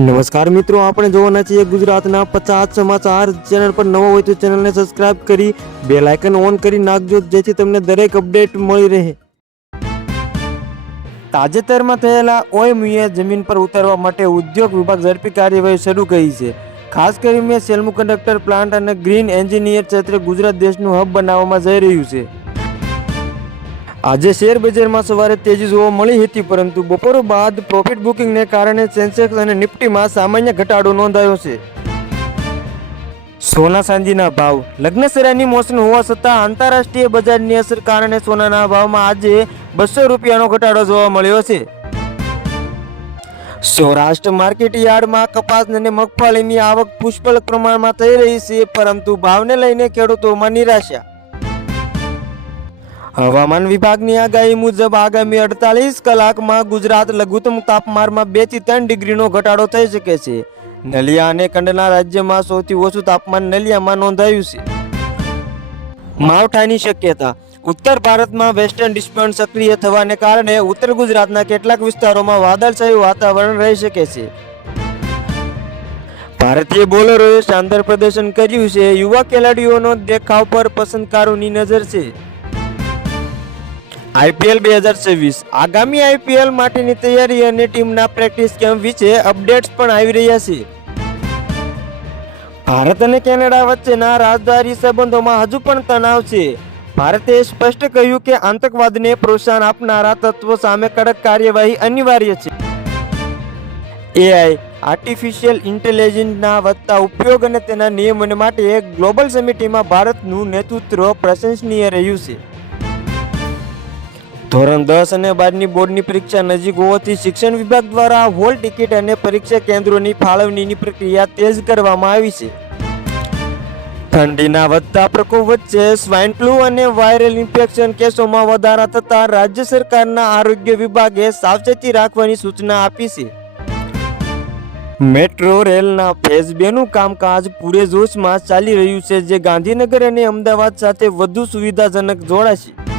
નમસ્કાર મિત્રો, આપણે જોવાના છીએ ગુજરાતના પચાસ સમાચાર. ચેનલ પર નવો હોય તો ચેનલને સબસ્ક્રાઇબ કરી બે લાયકન ઓન કરી નાખજો, જેથી તમને દરેક અપડેટ મળી રહે. તાજેતરમાં થયેલા ઓએમયુએ જમીન પર ઉતારવા માટે ઉદ્યોગ વિભાગ ઝડપી કાર્યવાહી શરૂ કરી છે. ખાસ કરીને કંડક્ટર પ્લાન્ટ અને ગ્રીન એન્જિનિયર ક્ષેત્રે ગુજરાત દેશનું હબ બનાવવામાં જઈ રહ્યું છે. આજે શેર બજારમાં સવારે તેજી જોવા મળી હતી, પરંતુ બપોર બાદ પ્રોફિટ બુકિંગને કારણે સેન્સેક્સ અને નિફ્ટીમાં સામાન્ય ઘટાડો નોંધાયો છે. સોના ચાંદીના ભાવ. લગ્નસરાની મોસમ હોવા છતાં આંતરરાષ્ટ્રીય બજારની અસર કારણે સોનાના ભાવમાં આજે બસો રૂપિયાનો ઘટાડો જોવા મળ્યો છે. સૌરાષ્ટ્ર માર્કેટ યાર્ડમાં કપાસ અને મગફળીની આવક પુષ્કળ પ્રમાણમાં થઈ રહી છે, પરંતુ ભાવને લઈને ખેડૂતોમાં નિરાશા. હવામાન વિભાગની આગાહી મુજબ આગામી અડતાલીસ કલાકમાં ગુજરાત લઘુત્તમ તાપમાનમાં બેથી ત્રણ ડિગ્રીનો ઘટાડો થઈ શકે છે. નલિયા અને કંડલા રાજ્યમાં સૌથી ઓછું તાપમાન નલિયામાં નોંધાયું છે. માવઠાની શક્યતા. ઉત્તર ભારતમાં વેસ્ટર્ન ડિસ્ટર્બન્સ સક્રિય થવાને કારણે ઉત્તર ગુજરાતના કેટલાક વિસ્તારોમાં વાદળછાયું વાતાવરણ રહી શકે છે. ભારતીય બોલરોએ શાનદાર પ્રદર્શન કર્યું છે. યુવા ખેલાડીઓનો દેખાવ પર પસંદકારોની નજર છે. આઈપીએલ બે હજાર છવ્વીસ. આગામી આઈપીએલ માટેની તૈયારી અને ટીમના પ્રેક્ટિસ કેમ્પ વિશે અપડેટ્સ પણ આવી રહ્યા છે. ભારત અને કેનેડા વચ્ચેના રાજદ્વારી સંબંધોમાં હજુ પણ તણાવ છે. ભારતે સ્પષ્ટ કહ્યું કે આતંકવાદને પ્રોત્સાહન આપનારા તત્વો સામે કડક કાર્યવાહી અનિવાર્ય છે. એઆઈ, આર્ટિફિશિયલ ઇન્ટેલિજન્સના વધતા ઉપયોગ અને તેના નિયમન માટે ગ્લોબલ સમિટીમાં ભારતનું નેતૃત્વ પ્રશંસનીય રહ્યું છે. ધોરણ દસ અને બારની બોર્ડની પરીક્ષા નજીક હોવાથી શિક્ષણ વિભાગ દ્વારા હોલ ટિકિટ અને પરીક્ષા કેન્દ્રોની ફાળવણીની પ્રક્રિયા તેજ કરવામાં આવી છે. ઠંડીના વધતા પ્રકોપ વચ્ચે સ્વાઇન ફ્લૂ અને વાયરલ ઇન્ફેક્શન કેસોમાં વધારા થતાં રાજ્ય સરકારના આરોગ્ય વિભાગે સાવચેતી રાખવાની સૂચના આપી છે. મેટ્રો રેલના ફેઝ બેનું કામકાજ પૂરે જોશમાં ચાલી રહ્યું છે, જે ગાંધીનગર અને અમદાવાદ સાથે વધુ સુવિધાજનક જોડાશે.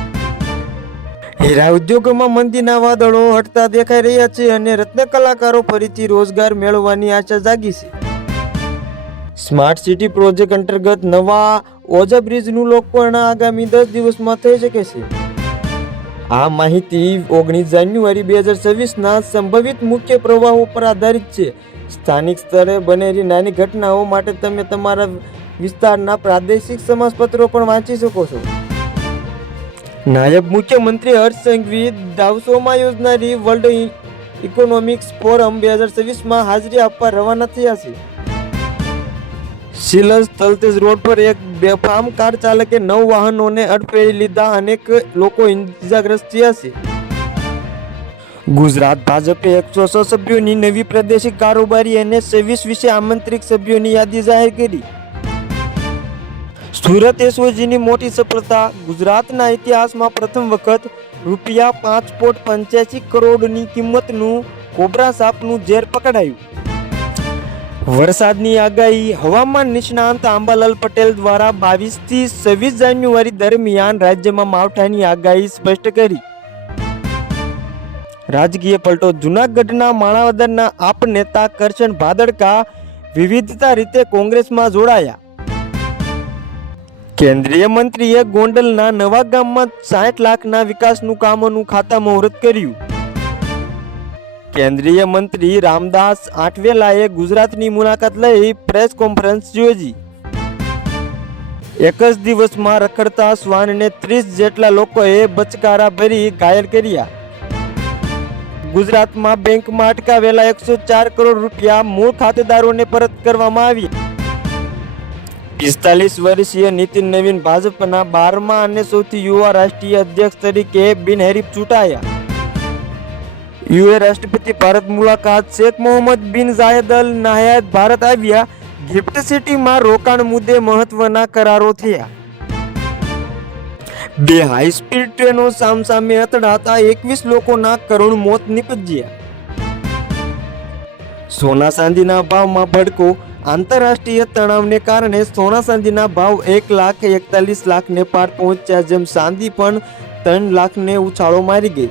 હીરા ઉદ્યોગોમાં મંદીના વાદળો હટતા દેખાઈ રહ્યા છે અને રત્ન કલાકારો ફરીથી રોજગાર મેળવવાની આશા જાગી છે. સ્માર્ટ સિટી પ્રોજેક્ટ અંતર્ગત નવા ઓજા બ્રિજનું લોકાર્પણ આગામી દસ દિવસમાં થઈ શકે છે. આ માહિતી ઓગણીસ જાન્યુઆરી બે હજાર છવ્વીસના સંભવિત મુખ્ય પ્રવાહો પર આધારિત છે. સ્થાનિક સ્તરે બનેલી નાની ઘટનાઓ માટે તમે તમારા વિસ્તારના પ્રાદેશિક સમાજપત્રો પણ વાંચી શકો છો. નાયબ મુખ્યમંત્રી હર્ષ સંઘવી દાવસોમાં યોજનારી વર્લ્ડ ઇકોનોમિક્સ ફોરમ બે હજાર છવ્વીસમાં હાજરી આપવા રવાના થયા છે. શિલસ તલતેજ રોડ પર એક બેફામ કાર ચાલકે નવ વાહનોને અડફેરી લીધા અનેક લોકો ઇજાગ્રસ્ત થયા છે. ગુજરાત ભાજપે એકસો છ સભ્યોની નવી પ્રાદેશિક કારોબારી અને છવ્વીસ વિશે આમંત્રિત સભ્યોની યાદી જાહેર કરી. સુરત એસઓજીની મોટી સફળતા, ગુજરાતના ઇતિહાસમાં પ્રથમ વખત રૂપિયા પાંચ પોઈન્ટ પંચ્યાસી કરોડની કિંમતનું કોબરા સાપનું ઝેર પકડાયું. વરસાદની આગાહી, હવામાન નિષ્ણાંત આંબાલાલ પટેલ દ્વારા બાવીસથી છવ્વીસ જાન્યુઆરી દરમિયાન રાજ્યમાં માવઠાની આગાહી સ્પષ્ટ કરી. રાજકીય પલટો, જુનાગઢના માણાવદરના આપ નેતા કરશન ભાદડકા વિવિધતા રીતે કોંગ્રેસમાં જોડાયા. કેન્દ્રીય મંત્રીએ ગોંડલના નવા ગામમાં સાઠ લાખના વિકાસનું કામોનું ખાતા મુહૂર્ત કર્યું. કેન્દ્રીય મંત્રી રામદાસ આઠવેલાએ ગુજરાતની મુલાકાત લઈ પ્રેસ કોન્ફરન્સ યોજી. એક જ દિવસમાં રખડતા શ્વાનને ત્રીસ જેટલા લોકોએ બચકારા ભરી ઘાયલ કર્યા. ગુજરાતમાં બેંકમાં અટકાવેલા એકસો ચાર કરોડ રૂપિયા મૂળ ખાતેદારોને પરત કરવામાં આવ્યા. પિસ્તાલીસ વર્ષીય નીતિન નવીન ભાજપના બારમા અને સૌથી યુવા રાષ્ટ્રીય અધ્યક્ષ તરીકે બિનહરીફ ચૂંટાયા. યુએ રાષ્ટ્રપતિ ભારત મુલાકાત શેખ મોહમ્મદ બિન જાયદ અલ નાહયાત ભારત આવ્યા. ગિફ્ટ સિટીમાં રોકાણ મુદ્દે મહત્વના કરારો થયા. બે હાઈ સ્પીડ ટ્રેનો સામસામે અથડાતા એકવીસ લોકોના કરુણ મોત નીપજ્યા. સોના ચાંદીના ભાવમાં ભડકો આંતરરાષ્ટ્રીય તણાવને કારણે સોના ચાંદીના ભાવ એક લાખ એકતાલીસ લાખને પાર પહોંચ્યા, જેમ ચાંદી પણ ત્રણ લાખને ઉછાળો મારી ગઈ.